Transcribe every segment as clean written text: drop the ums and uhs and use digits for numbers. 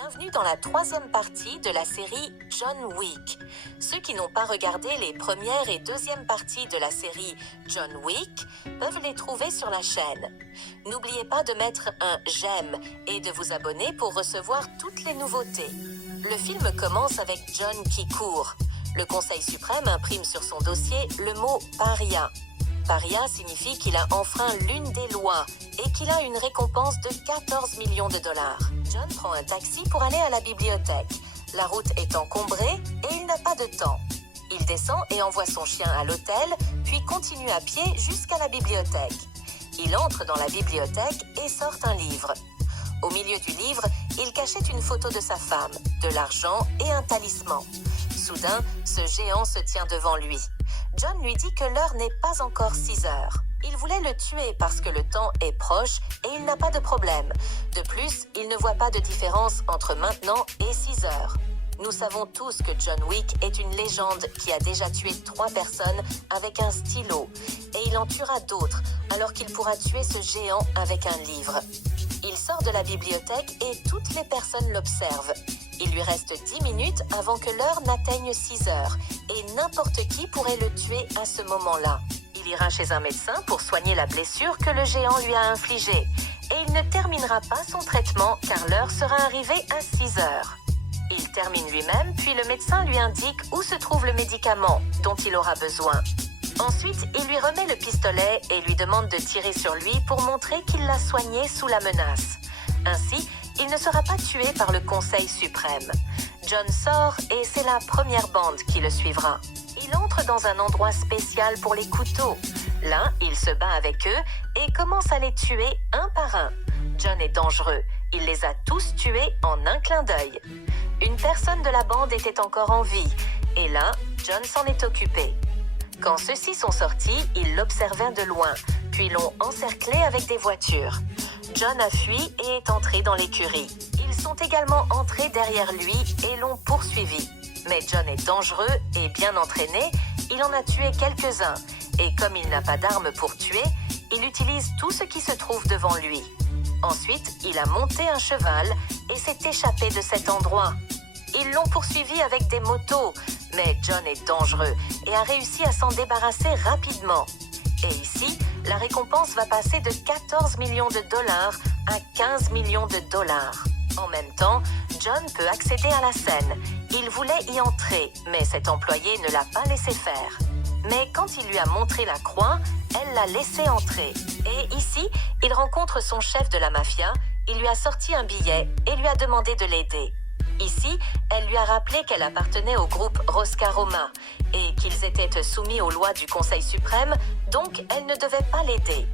Bienvenue dans la troisième partie de la série John Wick. Ceux qui n'ont pas regardé les premières et deuxièmes parties de la série John Wick peuvent les trouver sur la chaîne. N'oubliez pas de mettre un j'aime et de vous abonner pour recevoir toutes les nouveautés. Le film commence avec John qui court. Le Conseil suprême imprime sur son dossier le mot paria. Paria signifie qu'il a enfreint l'une des lois et qu'il a une récompense de 14 millions de dollars. John prend un taxi pour aller à la bibliothèque. La route est encombrée et il n'a pas de temps. Il descend et envoie son chien à l'hôtel, puis continue à pied jusqu'à la bibliothèque. Il entre dans la bibliothèque et sort un livre. Au milieu du livre, il cachait une photo de sa femme, de l'argent et un talisman. Soudain, ce géant se tient devant lui. John lui dit que l'heure n'est pas encore 6 heures. Il voulait le tuer parce que le temps est proche et il n'a pas de problème. De plus, il ne voit pas de différence entre maintenant et 6 heures. Nous savons tous que John Wick est une légende qui a déjà tué 3 personnes avec un stylo. Et il en tuera d'autres, alors qu'il pourra tuer ce géant avec un livre. Il sort de la bibliothèque et toutes les personnes l'observent. Il lui reste 10 minutes avant que l'heure n'atteigne 6 heures et n'importe qui pourrait le tuer à ce moment-là. Il ira chez un médecin pour soigner la blessure que le géant lui a infligée et il ne terminera pas son traitement car l'heure sera arrivée à 6 heures. Il termine lui-même puis le médecin lui indique où se trouve le médicament dont il aura besoin. Ensuite, il lui remet le pistolet et lui demande de tirer sur lui pour montrer qu'il l'a soigné sous la menace. Ainsi, il ne sera pas tué par le Conseil suprême. John sort et c'est la première bande qui le suivra. Il entre dans un endroit spécial pour les couteaux. Là, il se bat avec eux et commence à les tuer un par un. John est dangereux. Il les a tous tués en un clin d'œil. Une personne de la bande était encore en vie. Et là, John s'en est occupé. Quand ceux-ci sont sortis, ils l'observaient de loin, puis l'ont encerclé avec des voitures. John a fui et est entré dans l'écurie. Ils sont également entrés derrière lui et l'ont poursuivi. Mais John est dangereux et bien entraîné, il en a tué quelques-uns. Et comme il n'a pas d'arme pour tuer, il utilise tout ce qui se trouve devant lui. Ensuite, il a monté un cheval et s'est échappé de cet endroit. Ils l'ont poursuivi avec des motos, mais John est dangereux et a réussi à s'en débarrasser rapidement. Et ici, la récompense va passer de 14 millions de dollars à 15 millions de dollars. En même temps, John peut accéder à la scène. Il voulait y entrer, mais cet employé ne l'a pas laissé faire. Mais quand il lui a montré la croix, elle l'a laissé entrer. Et ici, il rencontre son chef de la mafia, il lui a sorti un billet et lui a demandé de l'aider. Ici, elle lui a rappelé qu'elle appartenait au groupe Rosca Roma et qu'ils étaient soumis aux lois du Conseil suprême, donc elle ne devait pas l'aider.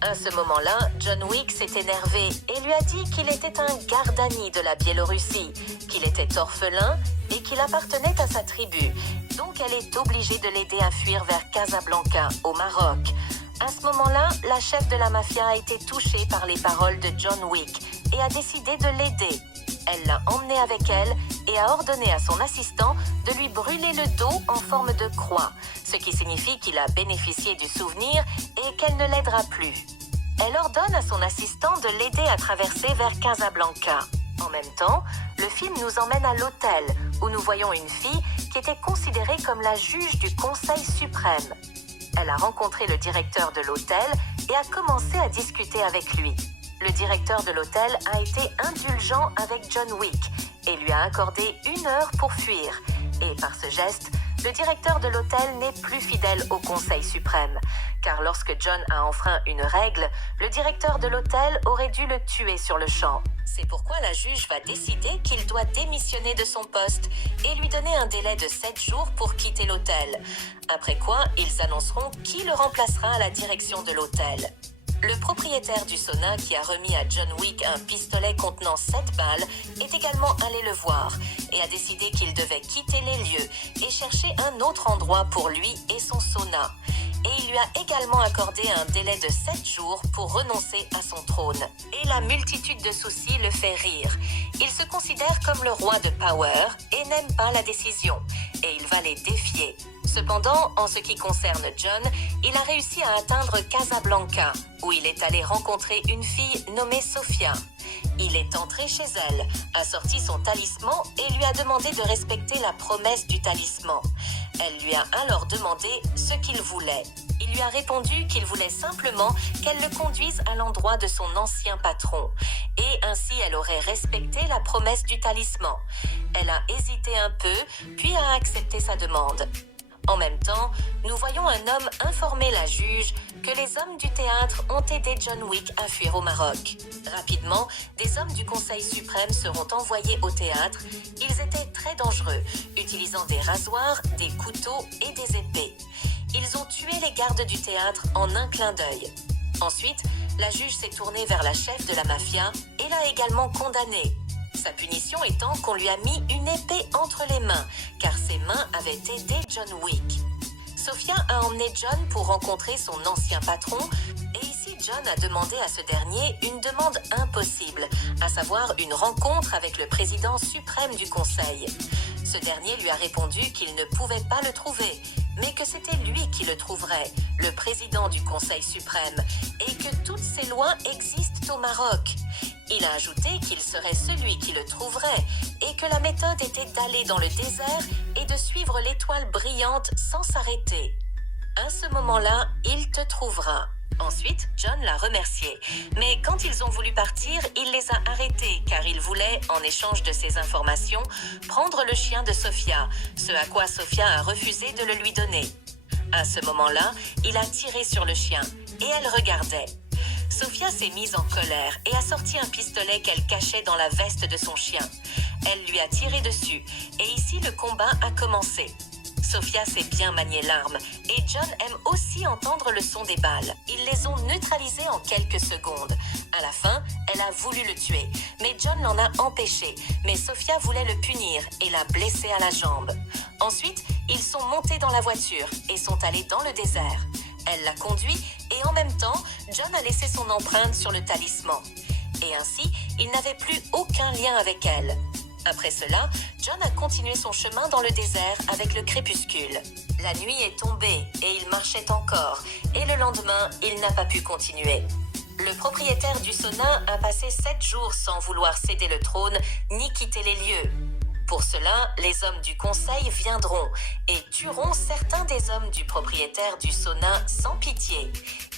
À ce moment-là, John Wick s'est énervé et lui a dit qu'il était un Gardani de la Biélorussie, qu'il était orphelin et qu'il appartenait à sa tribu. Donc elle est obligée de l'aider à fuir vers Casablanca, au Maroc. À ce moment-là, la chef de la mafia a été touchée par les paroles de John Wick et a décidé de l'aider. Elle l'a emmené avec elle et a ordonné à son assistant de lui brûler le dos en forme de croix, ce qui signifie qu'il a bénéficié du souvenir et qu'elle ne l'aidera plus. Elle ordonne à son assistant de l'aider à traverser vers Casablanca. En même temps, le film nous emmène à l'hôtel où nous voyons une fille qui était considérée comme la juge du Conseil suprême. Elle a rencontré le directeur de l'hôtel et a commencé à discuter avec lui. Le directeur de l'hôtel a été indulgent avec John Wick et lui a accordé 1 heure pour fuir. Et par ce geste, le directeur de l'hôtel n'est plus fidèle au Conseil suprême. Car lorsque John a enfreint une règle, le directeur de l'hôtel aurait dû le tuer sur le champ. C'est pourquoi la juge va décider qu'il doit démissionner de son poste et lui donner un délai de 7 jours pour quitter l'hôtel. Après quoi, ils annonceront qui le remplacera à la direction de l'hôtel. Le propriétaire du sauna qui a remis à John Wick un pistolet contenant 7 balles est également allé le voir et a décidé qu'il devait quitter les lieux et chercher un autre endroit pour lui et son sauna. Et il lui a également accordé un délai de 7 jours pour renoncer à son trône. Et la multitude de soucis le fait rire. Il se considère comme le roi de Power et n'aime pas la décision. Et il va les défier. Cependant, en ce qui concerne John, il a réussi à atteindre Casablanca, où il est allé rencontrer une fille nommée Sofia. Il est entré chez elle, a sorti son talisman et lui a demandé de respecter la promesse du talisman. Elle lui a alors demandé ce qu'il voulait. Il lui a répondu qu'il voulait simplement qu'elle le conduise à l'endroit de son ancien patron. Et ainsi elle aurait respecté la promesse du talisman. Elle a hésité un peu, puis a accepté sa demande. En même temps, nous voyons un homme informer la juge que les hommes du théâtre ont aidé John Wick à fuir au Maroc. Rapidement, des hommes du Conseil suprême seront envoyés au théâtre. Ils étaient très dangereux, utilisant des rasoirs, des couteaux et des épées. Ils ont tué les gardes du théâtre en un clin d'œil. Ensuite, la juge s'est tournée vers la chef de la mafia et l'a également condamnée. Sa punition étant qu'on lui a mis une épée entre les mains, car ses mains avaient aidé John Wick. Sophia a emmené John pour rencontrer son ancien patron, et ici John a demandé à ce dernier une demande impossible, à savoir une rencontre avec le président suprême du conseil. Ce dernier lui a répondu qu'il ne pouvait pas le trouver, mais que c'était lui qui le trouverait, le président du Conseil suprême, et que toutes ces lois existent au Maroc. Il a ajouté qu'il serait celui qui le trouverait et que la méthode était d'aller dans le désert et de suivre l'étoile brillante sans s'arrêter. À ce moment-là, il te trouvera. Ensuite, John l'a remercié. Mais quand ils ont voulu partir, il les a arrêtés car il voulait, en échange de ces informations, prendre le chien de Sophia, ce à quoi Sophia a refusé de le lui donner. À ce moment-là, il a tiré sur le chien et elle regardait. Sophia s'est mise en colère et a sorti un pistolet qu'elle cachait dans la veste de son chien. Elle lui a tiré dessus et ici le combat a commencé. Sophia sait bien manier l'arme et John aime aussi entendre le son des balles. Ils les ont neutralisés en quelques secondes. À la fin, elle a voulu le tuer, mais John l'en a empêché. Mais Sophia voulait le punir et l'a blessé à la jambe. Ensuite, ils sont montés dans la voiture et sont allés dans le désert. Elle l'a conduit et en même temps, John a laissé son empreinte sur le talisman. Et ainsi, il n'avait plus aucun lien avec elle. Après cela, John a continué son chemin dans le désert avec le crépuscule. La nuit est tombée et il marchait encore, et le lendemain, il n'a pas pu continuer. Le propriétaire du sauna a passé 7 jours sans vouloir céder le trône ni quitter les lieux. Pour cela, les hommes du conseil viendront et tueront certains des hommes du propriétaire du sauna sans pitié.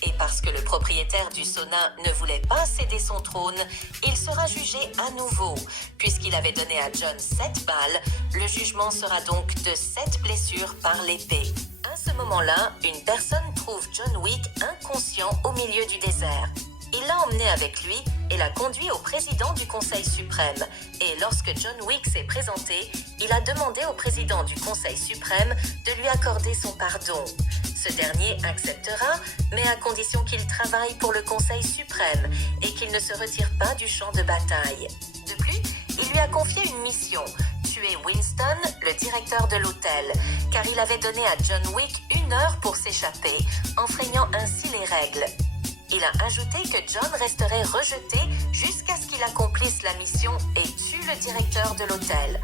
Et parce que le propriétaire du sauna ne voulait pas céder son trône, il sera jugé à nouveau. Puisqu'il avait donné à John 7 balles, le jugement sera donc de 7 blessures par l'épée. À ce moment-là, une personne trouve John Wick inconscient au milieu du désert. Il l'a emmené avec lui et l'a conduit au président du Conseil suprême. Et lorsque John Wick s'est présenté, il a demandé au président du Conseil suprême de lui accorder son pardon. Ce dernier acceptera, mais à condition qu'il travaille pour le Conseil suprême et qu'il ne se retire pas du champ de bataille. De plus, il lui a confié une mission, tuer Winston, le directeur de l'hôtel, car il avait donné à John Wick 1 heure pour s'échapper, enfreignant ainsi les règles. Il a ajouté que John resterait rejeté jusqu'à ce qu'il accomplisse la mission et tue le directeur de l'hôtel.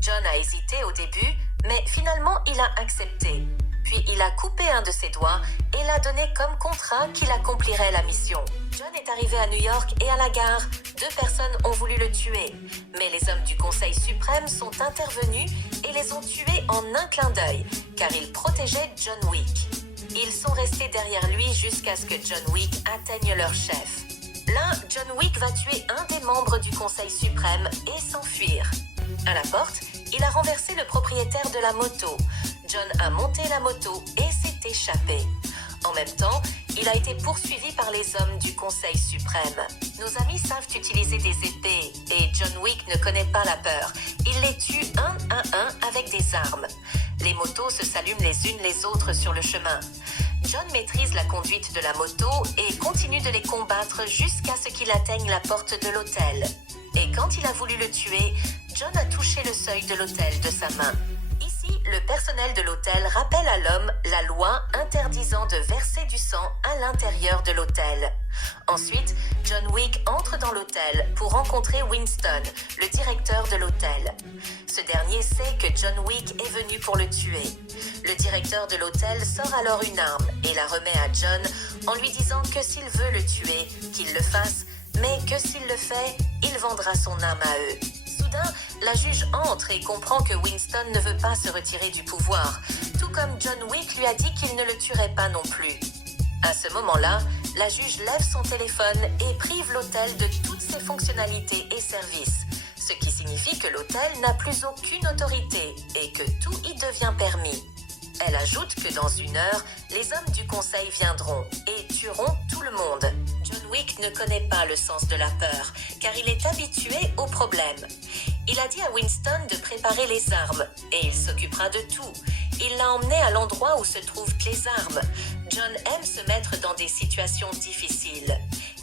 John a hésité au début, mais finalement il a accepté. Puis il a coupé un de ses doigts et l'a donné comme contrat qu'il accomplirait la mission. John est arrivé à New York et à la gare, 2 personnes ont voulu le tuer. Mais les hommes du Conseil suprême sont intervenus et les ont tués en un clin d'œil, car ils protégeaient John Wick. Ils sont restés derrière lui jusqu'à ce que John Wick atteigne leur chef. Là, John Wick va tuer un des membres du Conseil suprême et s'enfuir. À la porte, il a renversé le propriétaire de la moto. John a monté la moto et s'est échappé. En même temps, il a été poursuivi par les hommes du Conseil suprême. Nos amis savent utiliser des épées et John Wick ne connaît pas la peur. Il les tue un à un avec des armes. Les motos se s'allument les unes les autres sur le chemin. John maîtrise la conduite de la moto et continue de les combattre jusqu'à ce qu'il atteigne la porte de l'hôtel. Et quand il a voulu le tuer, John a touché le seuil de l'hôtel de sa main. Ici, le personnel de l'hôtel rappelle à l'homme la loi interdisant de verser du sang à l'intérieur de l'hôtel. Ensuite, John Wick entre dans l'hôtel pour rencontrer Winston, le directeur de l'hôtel. Ce dernier sait que John Wick est venu pour le tuer. Le directeur de l'hôtel sort alors une arme et la remet à John en lui disant que s'il veut le tuer, qu'il le fasse, mais que s'il le fait, il vendra son âme à eux. Soudain, la juge entre et comprend que Winston ne veut pas se retirer du pouvoir, tout comme John Wick lui a dit qu'il ne le tuerait pas non plus. À ce moment-là, la juge lève son téléphone et prive l'hôtel de toutes ses fonctionnalités et services, ce qui signifie que l'hôtel n'a plus aucune autorité et que tout y devient permis. Elle ajoute que dans 1 heure, les hommes du conseil viendront et tueront tout le monde. John Wick ne connaît pas le sens de la peur, car il est habitué aux problèmes. Il a dit à Winston de préparer les armes, et il s'occupera de tout. Il l'a emmené à l'endroit où se trouvent les armes. John aime se mettre dans des situations difficiles.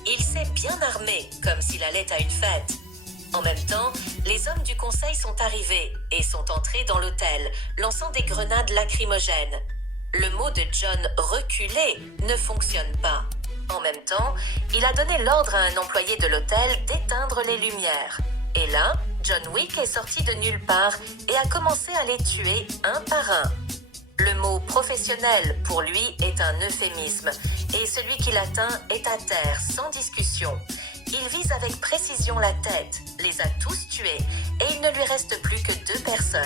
Il s'est bien armé, comme s'il allait à une fête. En même temps, les hommes du conseil sont arrivés et sont entrés dans l'hôtel, lançant des grenades lacrymogènes. Le mot de John « reculer » ne fonctionne pas. En même temps, il a donné l'ordre à un employé de l'hôtel d'éteindre les lumières. Et là, John Wick est sorti de nulle part et a commencé à les tuer un par un. Le mot « professionnel » pour lui est un euphémisme et celui qui l'atteint est à terre sans discussion. Il vise avec précision la tête, les a tous tués et il ne lui reste plus que 2 personnes.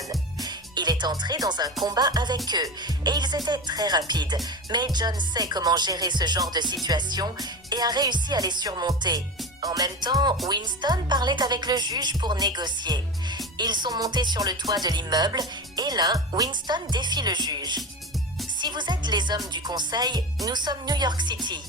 Il est entré dans un combat avec eux et ils étaient très rapides, mais John sait comment gérer ce genre de situation et a réussi à les surmonter. En même temps, Winston parlait avec le juge pour négocier. Ils sont montés sur le toit de l'immeuble et là, Winston défie le juge. Si vous êtes les hommes du conseil, nous sommes New York City.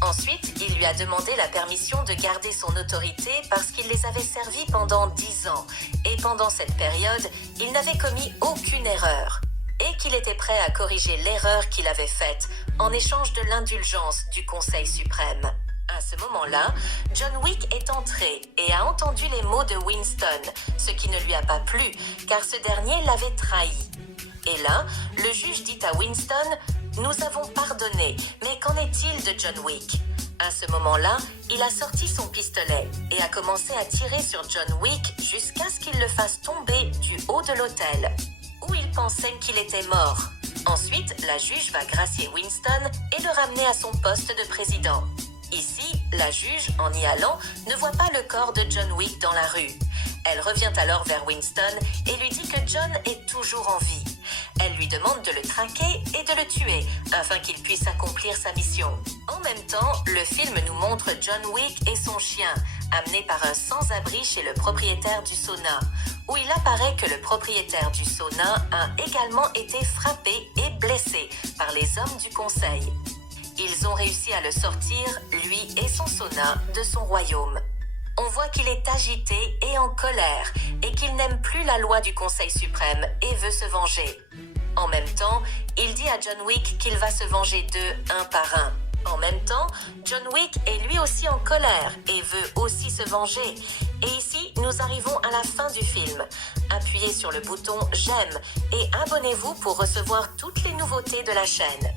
Ensuite, il lui a demandé la permission de garder son autorité parce qu'il les avait servis pendant 10 ans et pendant cette période, il n'avait commis aucune erreur et qu'il était prêt à corriger l'erreur qu'il avait faite en échange de l'indulgence du Conseil suprême. À ce moment-là, John Wick est entré et a entendu les mots de Winston, ce qui ne lui a pas plu car ce dernier l'avait trahi. Et là, le juge dit à Winston « Nous avons pardonné, mais qu'en est-il de John Wick ?» À ce moment-là, il a sorti son pistolet et a commencé à tirer sur John Wick jusqu'à ce qu'il le fasse tomber du haut de l'hôtel, où il pensait qu'il était mort. Ensuite, la juge va gracier Winston et le ramener à son poste de président. Ici, la juge, en y allant, ne voit pas le corps de John Wick dans la rue. Elle revient alors vers Winston et lui dit que John est toujours en vie. Elle lui demande de le traquer et de le tuer afin qu'il puisse accomplir sa mission. En même temps, le film nous montre John Wick et son chien, amenés par un sans-abri chez le propriétaire du sauna, où il apparaît que le propriétaire du sauna a également été frappé et blessé par les hommes du conseil. Ils ont réussi à le sortir, lui et son sauna, de son royaume. On voit qu'il est agité et en colère et qu'il n'aime plus la loi du Conseil suprême et veut se venger. En même temps, il dit à John Wick qu'il va se venger d'eux un par un. En même temps, John Wick est lui aussi en colère et veut aussi se venger. Et ici, nous arrivons à la fin du film. Appuyez sur le bouton « J'aime » et abonnez-vous pour recevoir toutes les nouveautés de la chaîne.